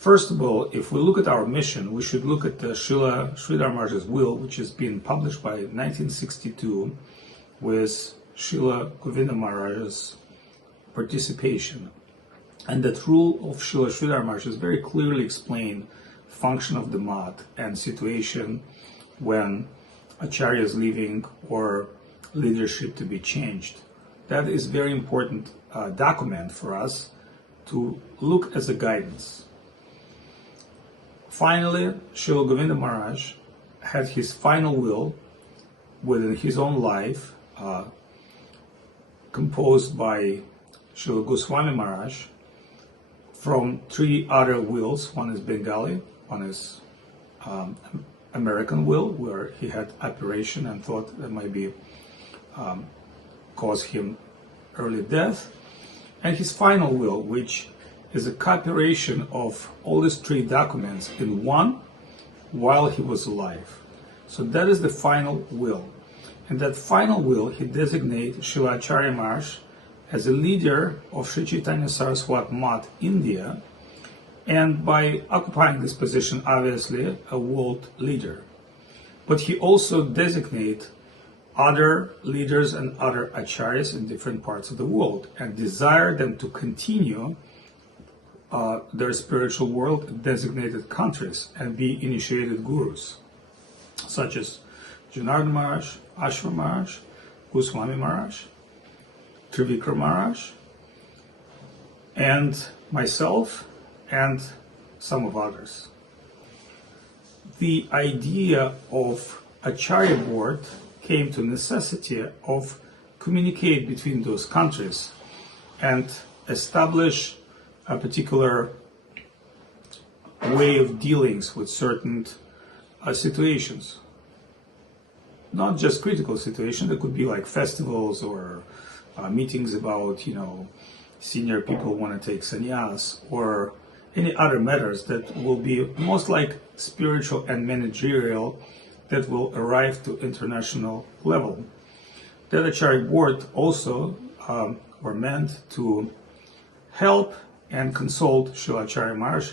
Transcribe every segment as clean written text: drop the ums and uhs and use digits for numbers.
First of all, if we look at our mission, we should look at the Srila Sridhar Maharaj's will, which has been published by 1962 with Srila Govinda Maharaj's participation. And that rule of Srila Sridhar Maharaj is very clearly explained function of the mat and situation when Acharya is leaving or leadership to be changed. That is very important document for us to look as a guidance. Finally, Srila Govinda Maharaj had his final will within his own life, composed by Srila Goswami Maharaj from three other wills. One is Bengali, one is American will, where he had aberration and thought that might be cause him early death, and his final will, which is a cooperation of all these three documents in one while he was alive. So that is the final will. And that final will, he designates Srila Acharya Maharaj as a leader of Sri Chaitanya Saraswat Math India, and by occupying this position, obviously, a world leader. But he also designates other leaders and other acharyas in different parts of the world and desire them to continue their spiritual world in designated countries and be initiated gurus, such as Janardhan Maharaj, Ashwa Maharaj, Goswami Maharaj, Trivikram Maharaj, and myself, and some of others. The idea of Acharya board came to necessity of communicate between those countries and establish a particular way of dealings with certain situations. Not just critical situations, there could be like festivals or meetings about, senior people want to take sannyas, or any other matters that will be most like spiritual and managerial that will arrive to international level. That Acharya board also were meant to help and consult Srila Acharya Maharaj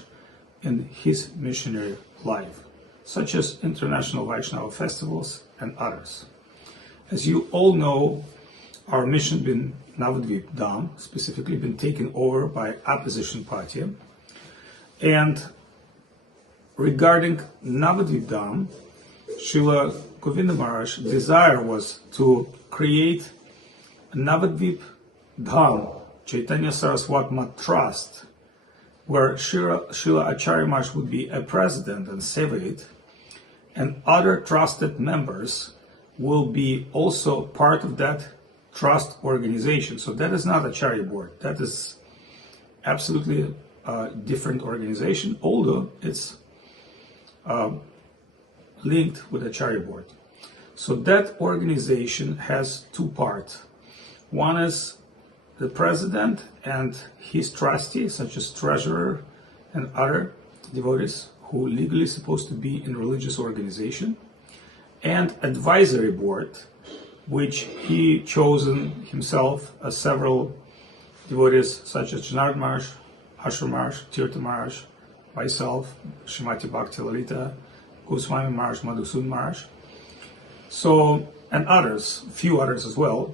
in his missionary life, such as international Vaishnava festivals and others. As you all know, our mission been Navadvip Dham, specifically been taken over by opposition party. And regarding Navadvip Dham, Srila Govinda Maharaj's desire was to create a Navadvip Dham, Chaitanya Saraswat Math Trust, where Srila Acharya Maharaj would be a president and Sevait, and other trusted members will be also part of that trust organization. So that is not Acharya board. That is absolutely a different organization, although it's linked with Acharya board. So that organization has two parts. One is the president and his trustees, such as treasurer and other devotees who legally supposed to be in religious organization, and advisory board, which he chosen himself as several devotees such as Janardhan Maharaj, Ashwa Maharaj, Tirtha Maharaj, myself, Srimati Bhakti Lalita, Goswami Maharaj, Madhusudan Maharaj, so, and others, few others as well.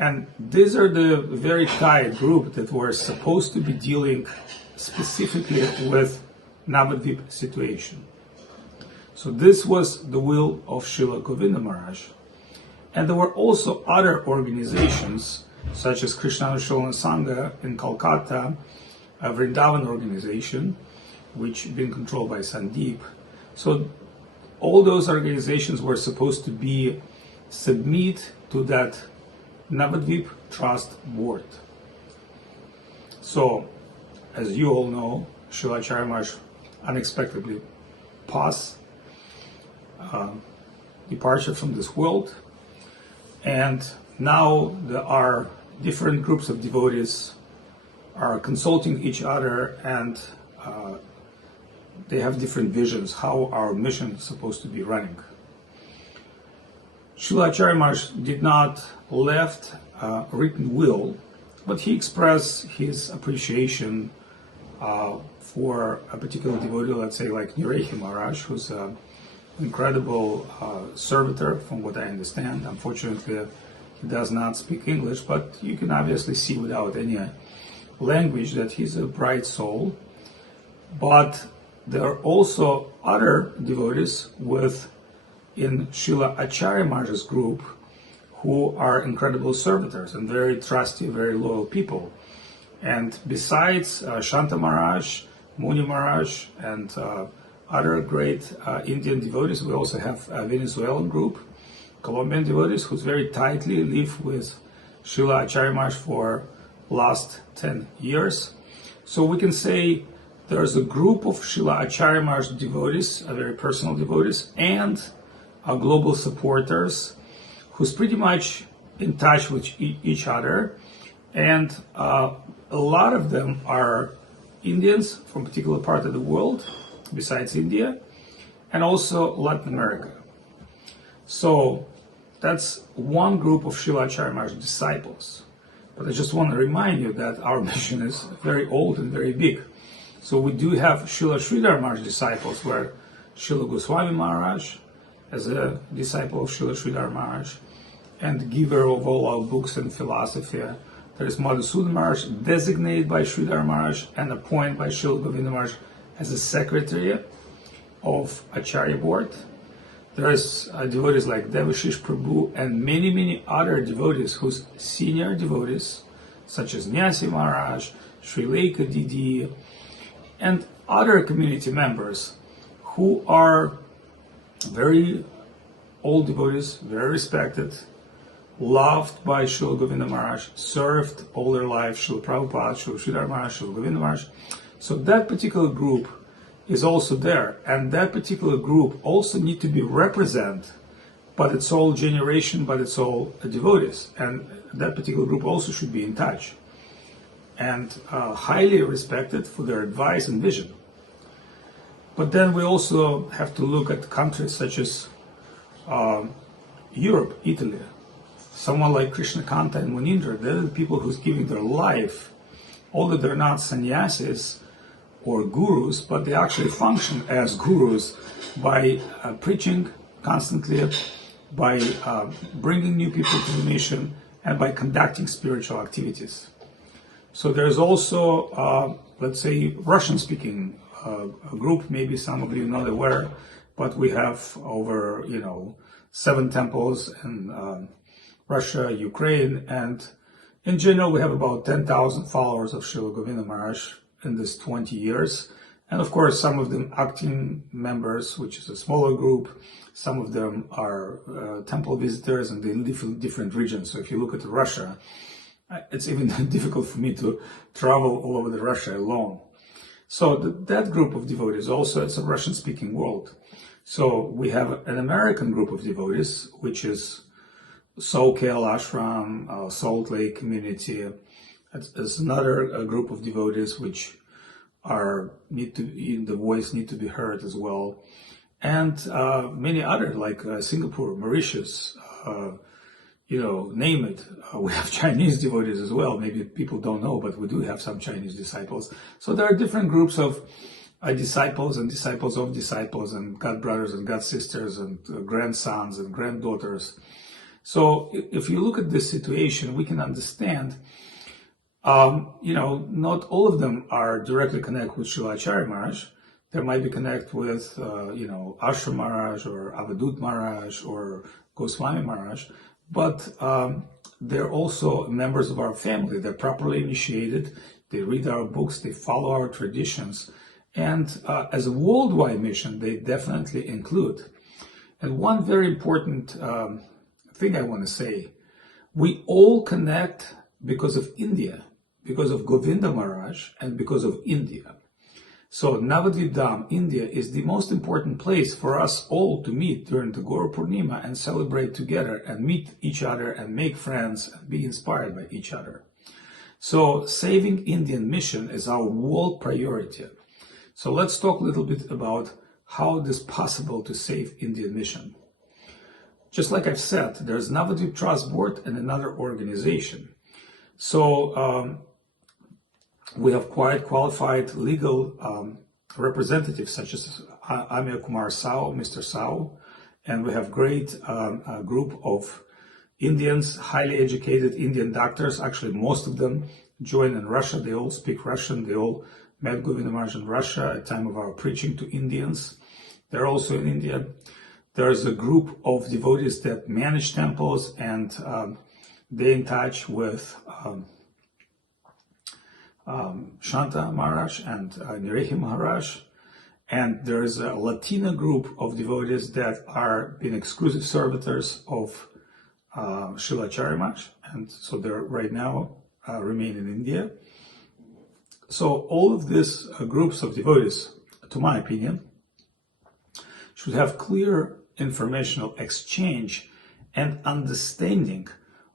And these are the very tight group that were supposed to be dealing specifically with Navadvip situation. So this was the will of Srila Govinda Maharaj. And there were also other organizations, such as Krishnanusholana Sangha in Kolkata, a Vrindavan organization, which been controlled by Sandeep. So all those organizations were supposed to be submit to that Navadvip Trust Board. So, as you all know, Srila Acharya Maharaj unexpectedly passed, departure from this world, and now there are different groups of devotees are consulting each other, and they have different visions how our mission is supposed to be running. Srila Acharya Maharaj did not left a written will, but he expressed his appreciation for a particular devotee, let's say like Nirehi Maharaj, who's an incredible servitor, from what I understand. Unfortunately, he does not speak English, but you can obviously see without any language that he's a bright soul. But there are also other devotees in Srila Acharya Maharaj's group who are incredible servitors and very trusty, very loyal people. And besides Shanta Maharaj, Muni Maharaj, and other great Indian devotees, we also have a Venezuelan group, Colombian devotees, who very tightly live with Srila Acharya Maharaj for last 10 years. So we can say there's a group of Srila Acharya Maharaj devotees, very personal devotees, and global supporters, who's pretty much in touch with each other. And a lot of them are Indians from a particular part of the world, besides India, and also Latin America. So that's one group of Srila Acharya Maharaj disciples. But I just want to remind you that our mission is very old and very big. So we do have Srila Sridhar Maharaj disciples, where Srila Goswami Maharaj, as a disciple of Srila Sridhar Maharaj, and giver of all our books and philosophy. There is Madhusudan Maharaj, designated by Sridhar Maharaj and appointed by Srila Govinda Maharaj as a secretary of Acharya board. There is devotees like Devashish Prabhu and many, many other devotees whose senior devotees, such as Nyasi Maharaj, Sri Lekha Didi, and other community members who are very old devotees, very respected, loved by Srila Govinda Maharaj, served all their life, Srila Prabhupada, Srila Sridhar Maharaj, Srila Govinda Maharaj. So that particular group is also there, and that particular group also need to be represented by its whole generation, by its whole devotees, and that particular group also should be in touch and highly respected for their advice and vision. But then we also have to look at countries such as Europe, Italy. Someone like Krishnakanta and Munindra, they're the people who's giving their life, although they're not sannyasis or gurus, but they actually function as gurus by preaching constantly, by bringing new people to the mission, and by conducting spiritual activities. So there's also, let's say, Russian-speaking group. Maybe some of you are not aware, but we have over, 7 temples in Russia, Ukraine, and in general we have about 10,000 followers of Srila Govinda Maharaj in this 20 years. And of course, some of them acting members, which is a smaller group. Some of them are temple visitors, and they live in different regions. So if you look at Russia, it's even difficult for me to travel all over the Russia alone. So that group of devotees also, it's a Russian-speaking world. So we have an American group of devotees, which is SoCal Ashram, Salt Lake community. It's another group of devotees which the voice need to be heard as well, and many other like Singapore, Mauritius, name it. We have Chinese devotees as well. Maybe people don't know, but we do have some Chinese disciples. So there are different groups of disciples and disciples of disciples, and god brothers and god sisters, and grandsons and granddaughters. So if you look at this situation, we can understand, not all of them are directly connected with Srila Acharya Maharaj. There might be connect with, Ashram Maharaj or Avadut Maharaj or Goswami Maharaj, but they're also members of our family. They're properly initiated. They read our books. They follow our traditions. And as a worldwide mission, they definitely include. And one very important thing I want to say, we all connect because of India, because of Govinda Maharaj, and because of India. So Navadvip Dham, India, is the most important place for us all to meet during the Guru Purnima and celebrate together and meet each other and make friends and be inspired by each other. So saving Indian mission is our world priority. So let's talk a little bit about how it is possible to save Indian mission. Just like I've said, there's Navadvip Trust Board and another organization. So we have quite qualified legal representatives such as Amir Kumar Sao, Mr. Sao, and we have great group of Indians, highly educated Indian doctors. Actually, most of them joined in Russia. They all speak Russian. They all met Govinda Maharaj in Russia at the time of our preaching to Indians. They're also in India. There's a group of devotees that manage temples, and they're in touch with Shanta Maharaj and Nirehi Maharaj. And there's a Latina group of devotees that are being exclusive servitors of Srila Acharya Maharaj, and so they're right now remain in India. So all of these groups of devotees, to my opinion, should have clear informational exchange and understanding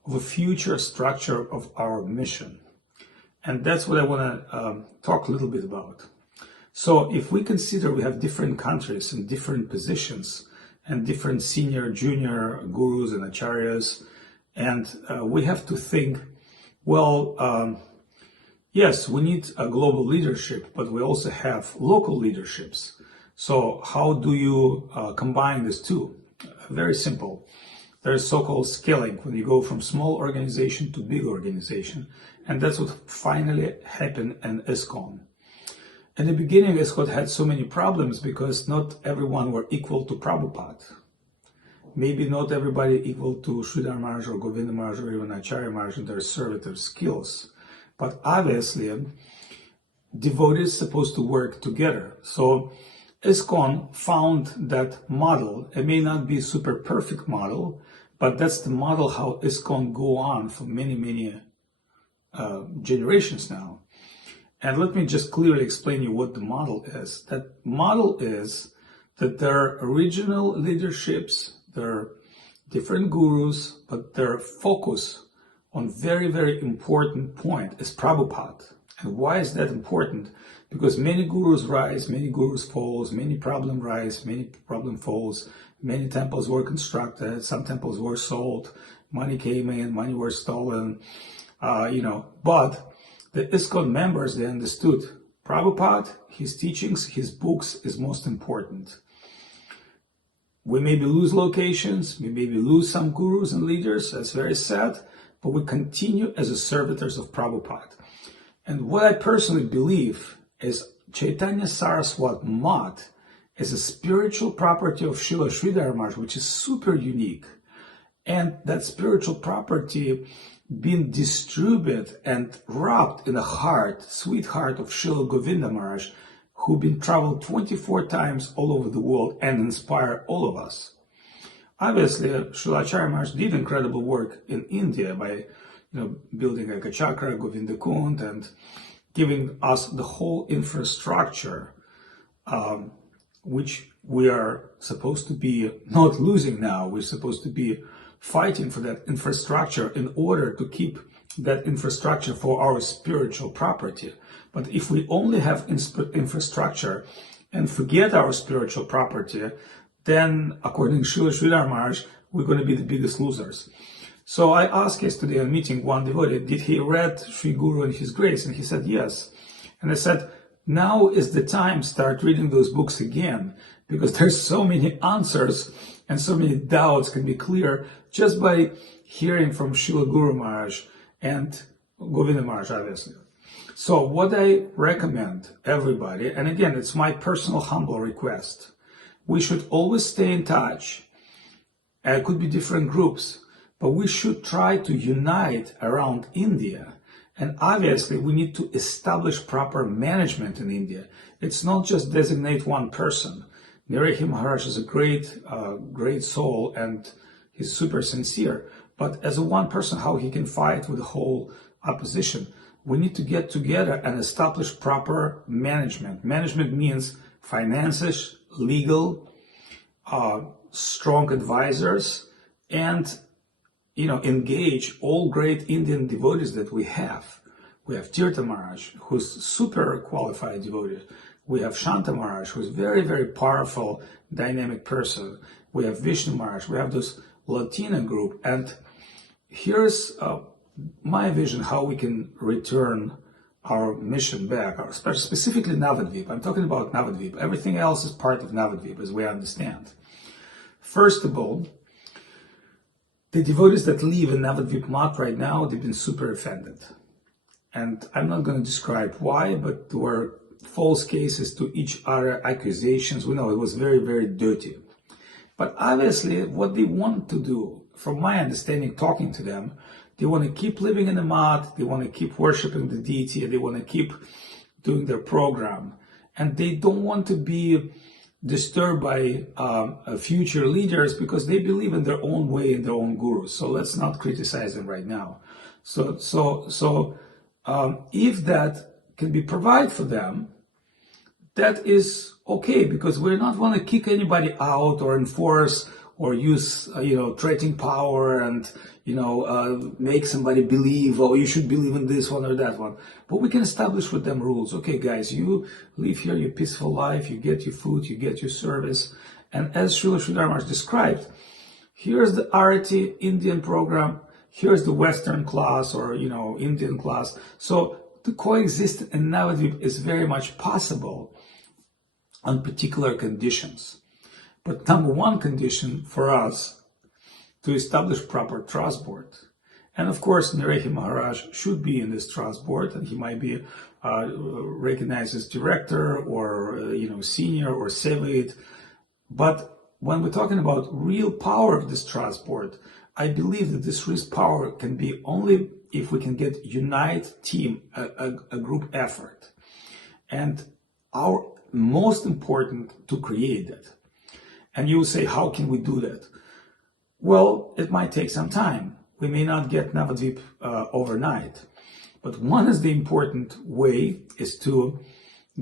of a future structure of our mission. And that's what I want to talk a little bit about. So if we consider we have different countries and different positions and different senior, junior gurus and acharyas, and we have to think, well, yes, we need a global leadership, but we also have local leaderships. So how do you combine these two? Very simple. There's so-called scaling, when you go from small organization to big organization. And that's what finally happened in ISKCON. In the beginning, ISKCON had so many problems because not everyone were equal to Prabhupada. Maybe not everybody equal to Sridhar Maharaj or Govinda Maharaj or even Acharya Maharaj in their servitor skills. But obviously, devotees supposed to work together. So ISKCON found that model. It may not be a super perfect model, but that's the model how ISKCON go on for many, many generations now. And let me just clearly explain you what the model is. That model is that there are original leaderships, there are different gurus, but their focus on very, very important point is Prabhupada. And why is that important? Because many gurus rise, many gurus falls, many problem rise, many problem falls, many temples were constructed, some temples were sold, money came in, money were stolen, but the ISKCON members, they understood Prabhupada, his teachings, his books is most important. We maybe lose locations, we maybe lose some gurus and leaders, that's very sad, but we continue as the servitors of Prabhupada. And what I personally believe is Chaitanya Saraswat Math is a spiritual property of Srila Sridhar Maharaj, which is super unique. And that spiritual property being distributed and wrapped in the heart, sweet heart of Srila Govinda Maharaj, who been traveled 24 times all over the world and inspire all of us. Obviously, Srila Acharya Maharaj did incredible work in India by building Ekachakra, Govinda Kund, and giving us the whole infrastructure, which we are supposed to be not losing now. We're supposed to be fighting for that infrastructure in order to keep that infrastructure for our spiritual property. But if we only have infrastructure and forget our spiritual property, then according to Srila Sridhar Maharaj, we're going to be the biggest losers. So I asked yesterday in a meeting one devotee, did he read Sri Guru and His Grace? And he said yes. And I said, now is the time start reading those books again, because there's so many answers and so many doubts can be clear just by hearing from Srila Guru Maharaj and Govinda Maharaj, obviously. So what I recommend everybody, and again, it's my personal humble request, we should always stay in touch. It could be different groups, but we should try to unite around India. And obviously, we need to establish proper management in India. It's not just designate one person. Nirehi Maharaj is a great soul, and he's super sincere. But as a one person, how he can fight with the whole opposition? We need to get together and establish proper management. Management means finances, legal, strong advisors, and engage all great Indian devotees that we have. We have Tirtha Maharaj, who's super qualified devotee. We have Shanta Maharaj, who's very, very powerful, dynamic person. We have Vishnu Maharaj. We have this Latina group. And here's my vision how we can return our mission back, specifically Navadvip. I'm talking about Navadvip. Everything else is part of Navadvip, as we understand. First of all, the devotees that live in Navadvip Mat right now, they've been super offended. And I'm not going to describe why, but there were false cases to each other, accusations. We know it was very, very dirty. But obviously, what they want to do, from my understanding, talking to them, they want to keep living in the mat, they want to keep worshiping the deity, they want to keep doing their program. And they don't want to be disturbed by future leaders because they believe in their own way, in their own gurus. So let's not criticize them right now. If that can be provided for them, that is okay, because we're not want to kick anybody out or enforce or use, threatening power and, make somebody believe, oh, you should believe in this one or that one. But we can establish with them rules. Okay, guys, you live here your peaceful life, you get your food, you get your service. And as Srila Sridhar Maharaj described, here's the Arati Indian program, here's the Western class or, Indian class. So to coexist in Navadvip is very much possible on particular conditions. But number one condition for us to establish proper trust board. And of course, Nirehi Maharaj should be in this trust board, and he might be recognized as director or, senior or Sevaid. But when we're talking about real power of this trust board, I believe that this real power can be only if we can get unite team, a group effort. And our most important to create that. And you will say, how can we do that? Well, it might take some time. We may not get Navadvip overnight. But one is the important way is to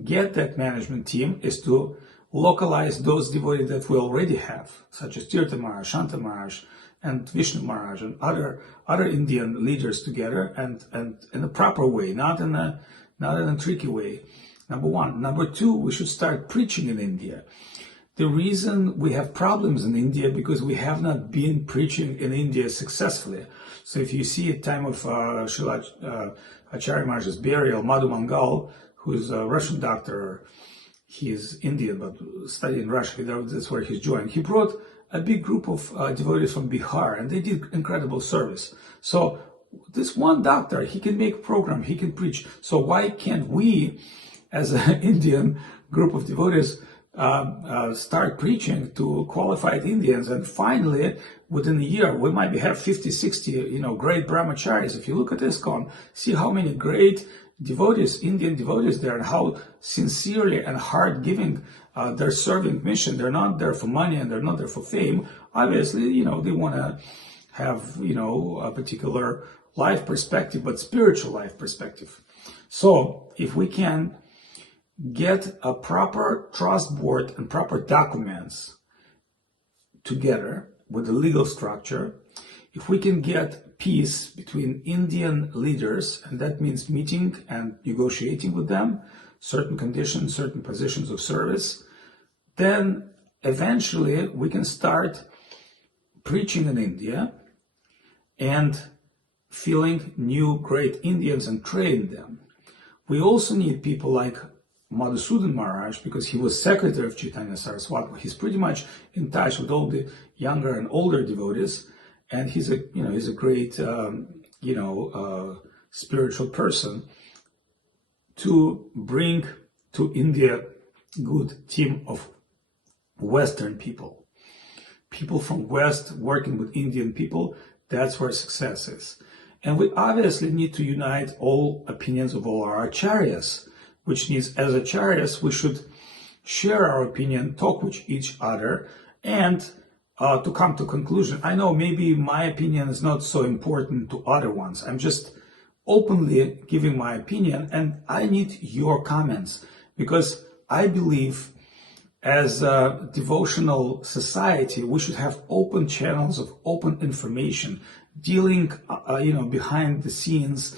get that management team, is to localize those devotees that we already have, such as Tirtha Maharaj, Shanta Maharaj, and Vishnu Maharaj, and other Indian leaders together, and in a proper way, not in a tricky way. Number one. Number two, we should start preaching in India. The reason we have problems in India because we have not been preaching in India successfully. So if you see at time of Srila Acharya Maharaj's burial, Madhu Mangal, who's a Russian doctor, he is Indian but studied in Russia, that's where he's joined. He brought a big group of devotees from Bihar, and they did incredible service. So this one doctor, he can make a program, he can preach. So why can't we, as an Indian group of devotees, start preaching to qualified Indians? And finally, within a year, we might have 50, 60, great brahmacharis. If you look at ISKCON, see how many great devotees, Indian devotees there, and how sincerely and hard-giving they're serving mission. They're not there for money and they're not there for fame. Obviously, they want to have, a particular life perspective, but spiritual life perspective. So if we can get a proper trust board and proper documents together with the legal structure, if we can get peace between Indian leaders, and that means meeting and negotiating with them, certain conditions, certain positions of service, then eventually we can start preaching in India and filling new great Indians and train them. We also need people like Madhusudan Maharaj, because he was secretary of Chaitanya Saraswati. He's pretty much in touch with all the younger and older devotees, and he's a great spiritual person to bring to India good team of Western people from West working with Indian people. That's where success is. And we obviously need to unite all opinions of all our acharyas, which means as acharyas, we should share our opinion, talk with each other, and to come to conclusion. I know maybe my opinion is not so important to other ones. I'm just openly giving my opinion, and I need your comments, because I believe as a devotional society, we should have open channels of open information. Dealing, behind the scenes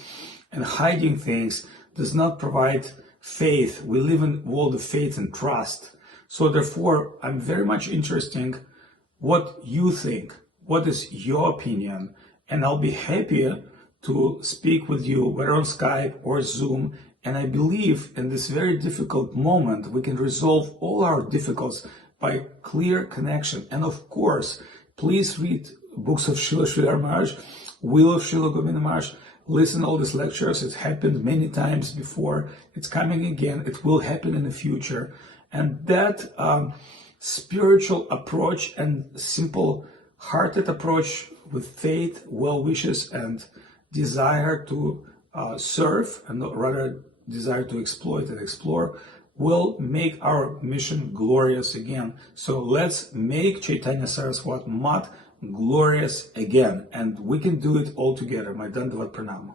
and hiding things does not provide faith. We live in a world of faith and trust. So therefore, I'm very much interested what you think, what is your opinion, and I'll be happy to speak with you, whether on Skype or Zoom, And I believe in this very difficult moment, we can resolve all our difficulties by clear connection. And of course, please read books of Srila Sridhar Maharaj, Will of Srila Govinda Maharaj, listen to all these lectures. It happened many times before. It's coming again. It will happen in the future. And that spiritual approach and simple-hearted approach with faith, well wishes, and desire to serve, and rather desire to exploit and explore, will make our mission glorious again. So let's make Chaitanya Saraswat Math glorious again, and we can do it all together. My Dandavat Pranam.